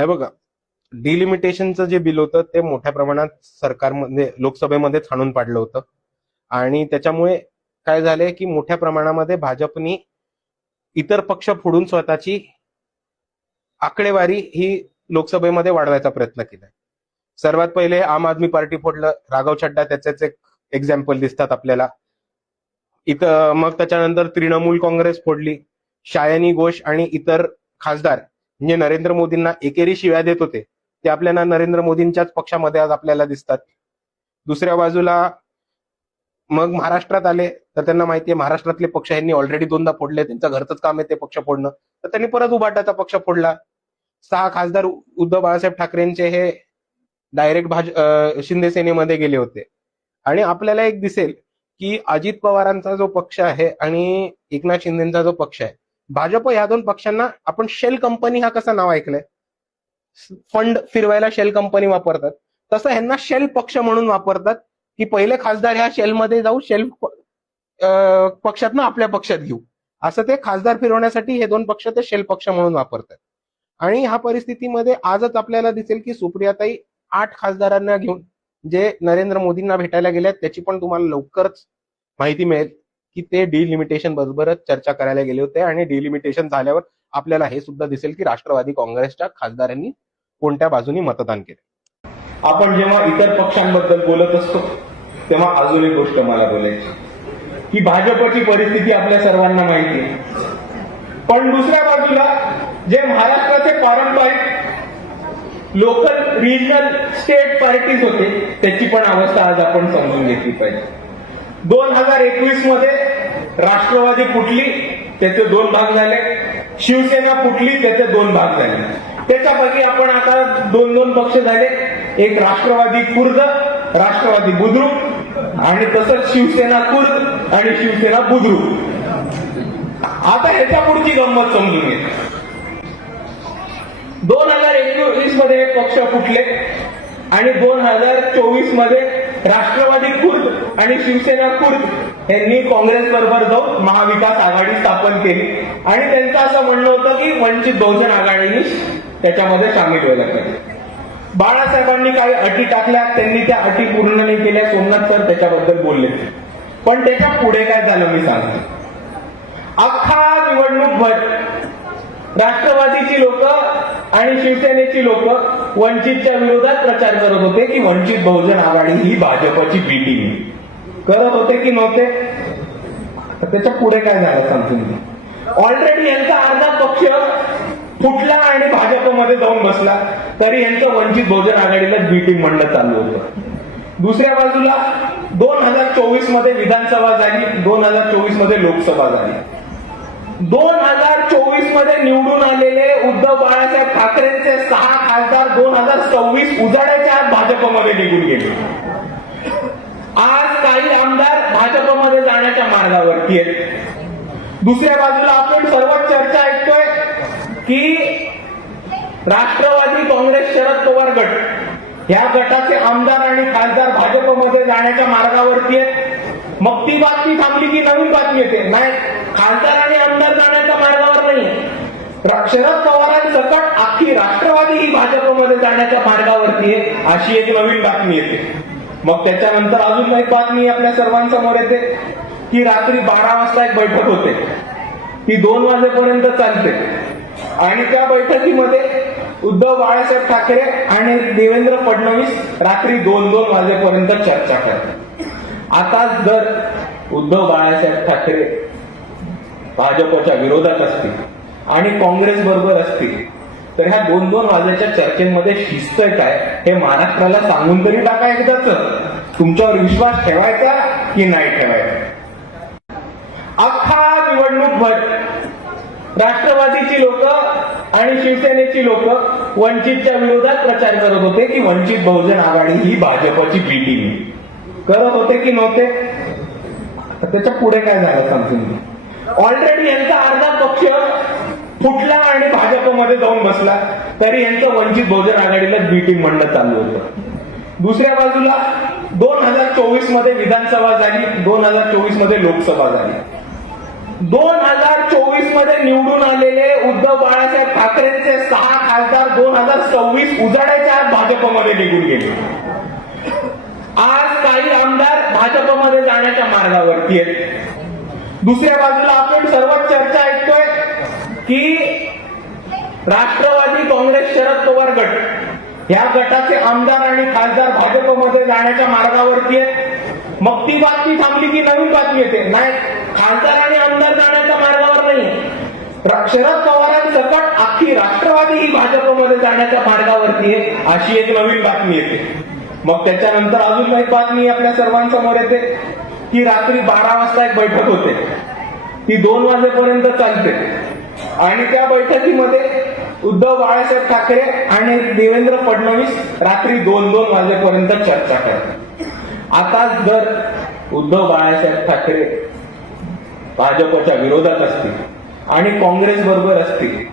हे बघा, डिलिमिटेशनचं जे बिल होतं ते मोठ्या प्रमाणात सरकारमध्ये लोकसभेमध्येच हाणून पाडलं होतं आणि त्याच्यामुळे काय झालंय की मोठ्या प्रमाणामध्ये भाजपनी इतर पक्ष फोडून स्वतःची आकडेवारी ही लोकसभेमध्ये वाढवायचा प्रयत्न केलाय. सर्वात पहिले आम आदमी पार्टी फोडलं, राघव छड्डा त्याचेच एक एक्झाम्पल दिसतात आपल्याला इथं. मग त्याच्यानंतर तृणमूल काँग्रेस फोडली, शायनी घोष आणि इतर खासदार म्हणजे नरेंद्र मोदींना एकेरी शिव्या देत होते ते आपल्याला नरेंद्र मोदींच्याच पक्षामध्ये आज आपल्याला दिसतात. दुसऱ्या बाजूला मग महाराष्ट्रात आले तर त्यांना माहितीये महाराष्ट्रातले पक्ष यांनी ऑलरेडी दोनदा फोडले, त्यांचं घरचंच काम आहे ते पक्ष फोडणं, तर त्यांनी परत उभाटाचा पक्ष फोडला. 6 खासदार उद्धव बाळासाहेब ठाकरेंचे हे डायरेक्ट शिंदे सेनेमध्ये गेले होते. आणि आपल्याला एक दिसेल की अजित पवारांचा जो पक्ष आहे आणि एकनाथ शिंदेचा जो पक्ष आहे, भाजप या दोन पक्षांना आपण शेल कंपनी हा कसं नाव ऐकलंय, फंड फिरवायला शेल कंपनी वापरतात, तसं ह्यांना शेल पक्ष म्हणून वापरतात की पहिले खासदार ह्या शेलमध्ये जाऊ, शेल पक्षातनं आपल्या पक्षात घेऊ, असं ते खासदार फिरवण्यासाठी हे दोन पक्ष ते शेल पक्ष म्हणून वापरतात. आणि ह्या परिस्थितीमध्ये आजच आपल्याला दिसेल की सुप्रियाताई 8 खासदारांना घेऊन जे नरेंद्र मोदींना भेटायला गेल्यात त्याची पण तुम्हाला लवकरच माहिती मिळेल की ते डिलिमिटेशन बरोबरच चर्चा करायला गेले होते. आणि डिलिमिटेशन झाल्यावर आपल्याला हे सुद्धा दिसेल की राष्ट्रवादी काँग्रेसच्या खासदारांनी कोणत्या बाजूनी मतदान केले. आपण जेव्हा इतर पक्षांबद्दल बोलत असतो तेव्हा अजून एक गोष्ट मला बोलायची की भाजपची परिस्थिती आपल्या सर्वांना माहिती आहे, पण दुसऱ्या बाजूला जे महाराष्ट्राचे पारंपरिक लोकल रिजनल स्टेट पार्टीज होते त्याची पण अवस्था आज आपण समजून घेतली पाहिजे. 2021 मध्ये राष्ट्रवादी फुटली, त्याचे 2 भाग झाले, शिवसेना फुटली, त्याचे 2 भाग झाले. त्याच्यापैकी आपण आता 2 पक्ष झाले, एक राष्ट्रवादी खुर्द, राष्ट्रवादी बुद्रुक आणि तसंच शिवसेना खुर्द आणि शिवसेना बुद्रुक. आता ह्याच्या पुढची गंमत समजून घे. 2021 मध्ये पक्ष फुटले आणि 2024 मध्ये राष्ट्रवादी खुर्द आणि शिवसेना खुर्द यांनी काँग्रेस बरोबर जाऊन महाविकास आघाडी स्थापन केली आणि त्यांचं असं म्हणणं होतं की वंचित बहुजन आघाडीने त्याच्यामध्ये सामील व्हायला पाहिजे. बाळासाहेबांनी काही अटी टाकल्या, त्यांनी त्या अटी पूर्ण नाही केल्या, सोमनाथ सर त्याच्याबद्दल बोलले. पण त्याच्या पुढे काय झालं मी सांगतो. अख्खा निवडणूकभर राष्ट्रवादीची लोक आणि शिवसेनेची लोक वंचितच्या विरोधात प्रचार करत होते की वंचित बहुजन आघाडी ही भाजपची बी टीम करत होते की नव्हते. त्याच्या पुढे काय झालं समजून घ्या. ऑलरेडी यांचा अर्धा पक्ष फुटला आणि भाजपमध्ये जाऊन बसला, तरी यांचं वंचित बहुजन आघाडीलाच बी टीम म्हणणं चालू होतं. दुसऱ्या बाजूला 2024 मध्ये विधानसभा झाली, 2024 मध्ये लोकसभा झाली. 2024 मध्ये निवडून आलेले उद्धव बाळासाहेब ठाकरेंचे 6 खासदार 2026 उजाडाच्या आत भाजपमध्ये निघून गेले. आज काही आमदार भाजपमध्ये जाण्याच्या मार्गावरती आहेत. दुसऱ्या बाजूला आपण सर्व चर्चा ऐकतोय की राष्ट्रवादी काँग्रेस शरद पवार गट या गटाचे आमदार आणि खासदार भाजपमध्ये जाण्याच्या मार्गावरती आहेत. मग ती बातमी थांबली की नवीन बातमी येते, नाही खासदार आणि आमदार जाण्याच्या मार्गावर नाही, शरद पवारांसकट अख्खी राष्ट्रवादी ही भाजपमध्ये जाण्याच्या मार्गावरती आहे, अशी एक नवीन बातमी येते. मग त्याच्यानंतर अजून एक बातमी आपल्या सर्वांसमोर येते की रात्री 12 वाजता एक बैठक होते, ती 2 वाजेपर्यंत चालते आणि त्या बैठकीमध्ये उद्धव बाळासाहेब ठाकरे आणि देवेंद्र फडणवीस रात्री 2-2 वाजेपर्यंत चर्चा करतात. आता जर उद्धव बाळासाहेब ठाकरे भाजपच्या विरोधात असतील आणि काँग्रेस बरोबर असतील तर ह्या 2-2 वाजेच्या चर्चेमध्ये शिस्त काय हे महाराष्ट्राला सांगून तरी टाका एकदाच. तुमच्यावर विश्वास ठेवायचा की नाही ठेवायचा. अख्खा निवडणूकभर राष्ट्रवादीची लोक आणि शिवसेनेची लोक वंचितच्या विरोधात प्रचार करत होते की वंचित बहुजन आघाडी ही भाजपची बी टीम करत होते की नव्हते. त्याच्या पुढे काय झालं समजून घ्या. ऑलरेडी यांचा अर्धा पक्ष फुटला आणि भाजपमध्ये जाऊन बसला, तरी यांचं वंचित बहुजन आघाडीलाच बी टीम म्हणणं चालू होतं. दुसऱ्या बाजूला 2024 मध्ये विधानसभा झाली, 2024 मध्ये लोकसभा झाली. 2024 मध्ये निवडून आलेले उद्धव बाळासाहेब ठाकरेंचे 6 खासदार 2026 उजाडायच्या आत भाजपमध्ये निघून गेले. आज काही आमदार भाजपमध्ये जाण्याच्या मार्गावरती आहेत. दुसऱ्या बाजूला आपण सर्वच चर्चा ऐकतोय की राष्ट्रवादी काँग्रेस शरद पवार गट या गटाचे आमदार आणि खासदार भाजपमध्ये जाण्याच्या मार्गावरती आहेत. मग ती बातमी थांबली की नवीन बातमी येते. नाही, खासदार आणि आमदार जाण्याच्या मार्गावर नाही, शरद पवारांसकट अख्खी राष्ट्रवादी ही भाजपमध्ये जाण्याच्या मार्गावरती आहे, अशी एक नवीन बातमी येते. मग त्याच्यानंतर अजून एक बातमी आपल्या सर्वांसमोर येते की रात्री 12 वाजता एक बैठक होते, ती 2 वाजेपर्यंत चालते आणि त्या बैठकीमध्ये उद्धव बाळासाहेब ठाकरे आणि देवेंद्र फडणवीस रात्री 2-2 वाजेपर्यंत चर्चा करतात. आता जर उद्धव बाळासाहेब ठाकरे भाजपच्या विरोधात असतील आणि काँग्रेस बरोबर असतील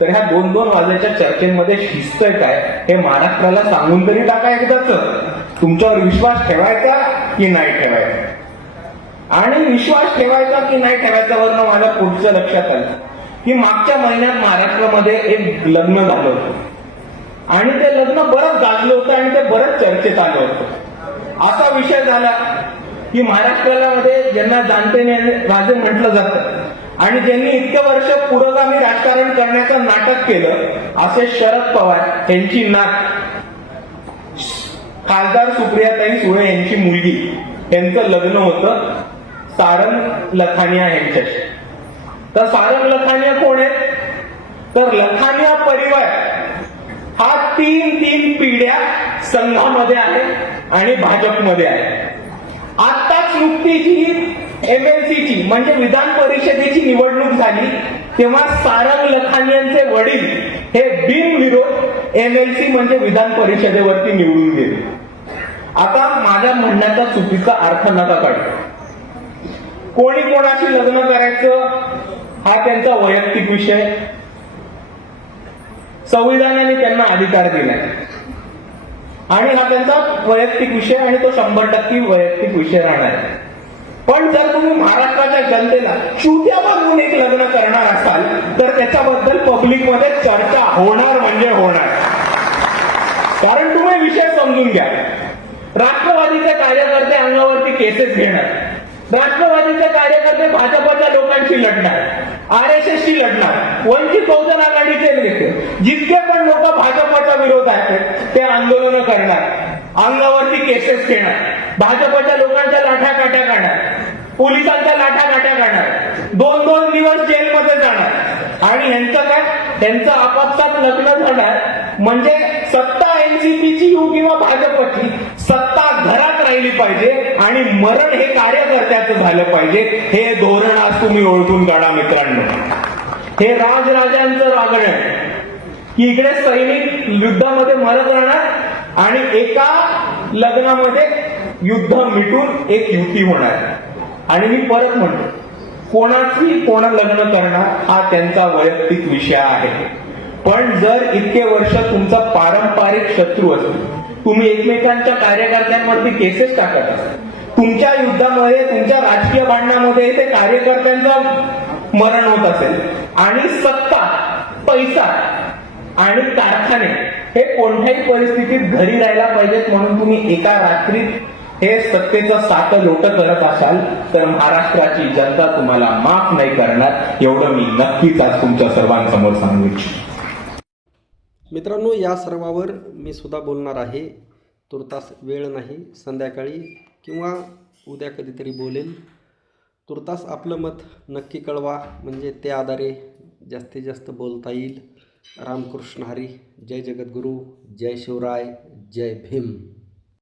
तर ह्या 2-2 वाजेच्या चर्चेमध्ये शिस्त काय हे महाराष्ट्राला सांगून तरी टाका एकदाच. तुमच्यावर विश्वास ठेवायचा की नाही ठेवायचा, आणि विश्वास ठेवायचा की नाही ठेवायच्यावरनं माझ्या पुढचं लक्षात आलं की मागच्या महिन्यात महाराष्ट्रामध्ये एक लग्न झालं होतं आणि ते लग्न बरंच गाजलं होतं आणि ते बरंच चर्चेत आलं होतं. असा विषय झाला की महाराष्ट्रामध्ये ज्यांना जाणते राजे म्हटलं जातं आणि ज्यांनी इतकं वर्ष पुरोगामी राजकारण करण्याचं नाटक केलं असे शरद पवार यांची नात खासदार सुप्रियाताई सुळे यांची मुलगी यांचं लग्न होतं सारंग लखानिया यांच्याशी. तर सारंग लखानिया कोण आहेत? तर लखानिया परिवार हा 3 पिढ्या संघामध्ये आहे आणि भाजपमध्ये आहे. आताच नुकतीच ही MLCची म्हणजे विधान परिषदेची निवडणूक झाली तेव्हा सारंग लखानियांचे वडील हे बिनविरोध MLC म्हणजे विधान परिषदेवरती निवडून गेले. आता माझ्या म्हणण्याचा चुकीचा अर्थ नका काढू. कोणी कोणाशी लग्न करायचं हा त्यांचा वैयक्तिक विषय, संविधानाने त्यांना अधिकार दिलाय आणि हा त्यांचा वैयक्तिक विषय आणि तो 100% वैयक्तिक विषय राहणार आहे. पण जर तुम्ही महाराष्ट्राच्या जनतेला चुत्या बनवून एक लग्न करणार असाल तर त्याच्याबद्दल पब्लिकमध्ये चर्चा होणार म्हणजे होणार. कारण तुम्ही विषय समजून घ्या. राष्ट्रवादीचे कार्यकर्ते अंगावरती केसेस घेणार, राष्ट्रवादीचे कार्यकर्ते भाजपच्या लोकांशी लढणार, RSSशी लढणार, वंचित बहुजन आघाडीचे नेते जितके पण लोक भाजपच्या विरोध आहेत ते आंदोलन करणार, अंगावरती केसेस घेणार, भाजपच्या लोकांच्या लाठाकाट्या काढणार, पोलिसांच्या लाठाकाट्या काढणार, 2-2 दिवस जेलमध्ये जाणार आणि ह्यांचं काय, त्यांचं आपापसात लग्न झाणार. म्हणजे सत्ता NCPची किंवा भाजपची, सत्ता घरात राहिली पाहिजे आणि मरण हे कार्यकर्त्याचं झालं पाहिजे. हे धोरण आज तुम्ही ओळखून काढा मित्रांनो. हे राजराजांचं रागण आहे की इकडे सैनिक युद्धामध्ये मरत राहणार आणि एका लग्नामध्ये युद्ध मिटून एक युती होणार. आणि मी परत म्हणतो, कोणाची कोणा लग्न करणार हा त्यांचा वैयक्तिक विषय आहे. पण जर इतके वर्ष तुमचा पारंपरिक शत्रू असेल, तुम्ही एकमेकांच्या कार्यकर्त्यांवरती केसेस टाकत असाल, तुमच्या युद्धामध्ये तुमच्या राजकीय भांडणामध्ये ते कार्यकर्त्यांचं मरण होत असेल आणि सत्ता, पैसा आणि कारखाने हे कोणत्याही परिस्थितीत घरी राहायला पाहिजेत म्हणून तुम्ही एका रात्रीत हे सत्तेचं सातं लोटं करत असाल तर महाराष्ट्राची जनता तुम्हाला माफ नाही करणार. एवढं मी नक्कीच आज तुमच्या सर्वांसमोर सांगू इच्छितो. मित्रांनो, या सर्वावर मी सुद्धा बोलणार आहे. तुर्तास वेळ नाही, संध्याकाळी किंवा उद्या कधीतरी बोलेल. तुर्तास आपलं मत नक्की कळवा, म्हणजे त्या आधारे जास्तीत जास्त बोलता येईल. रामकृष्ण हरी. जय जगद्गुरू, जय शिवराय, जय भीम.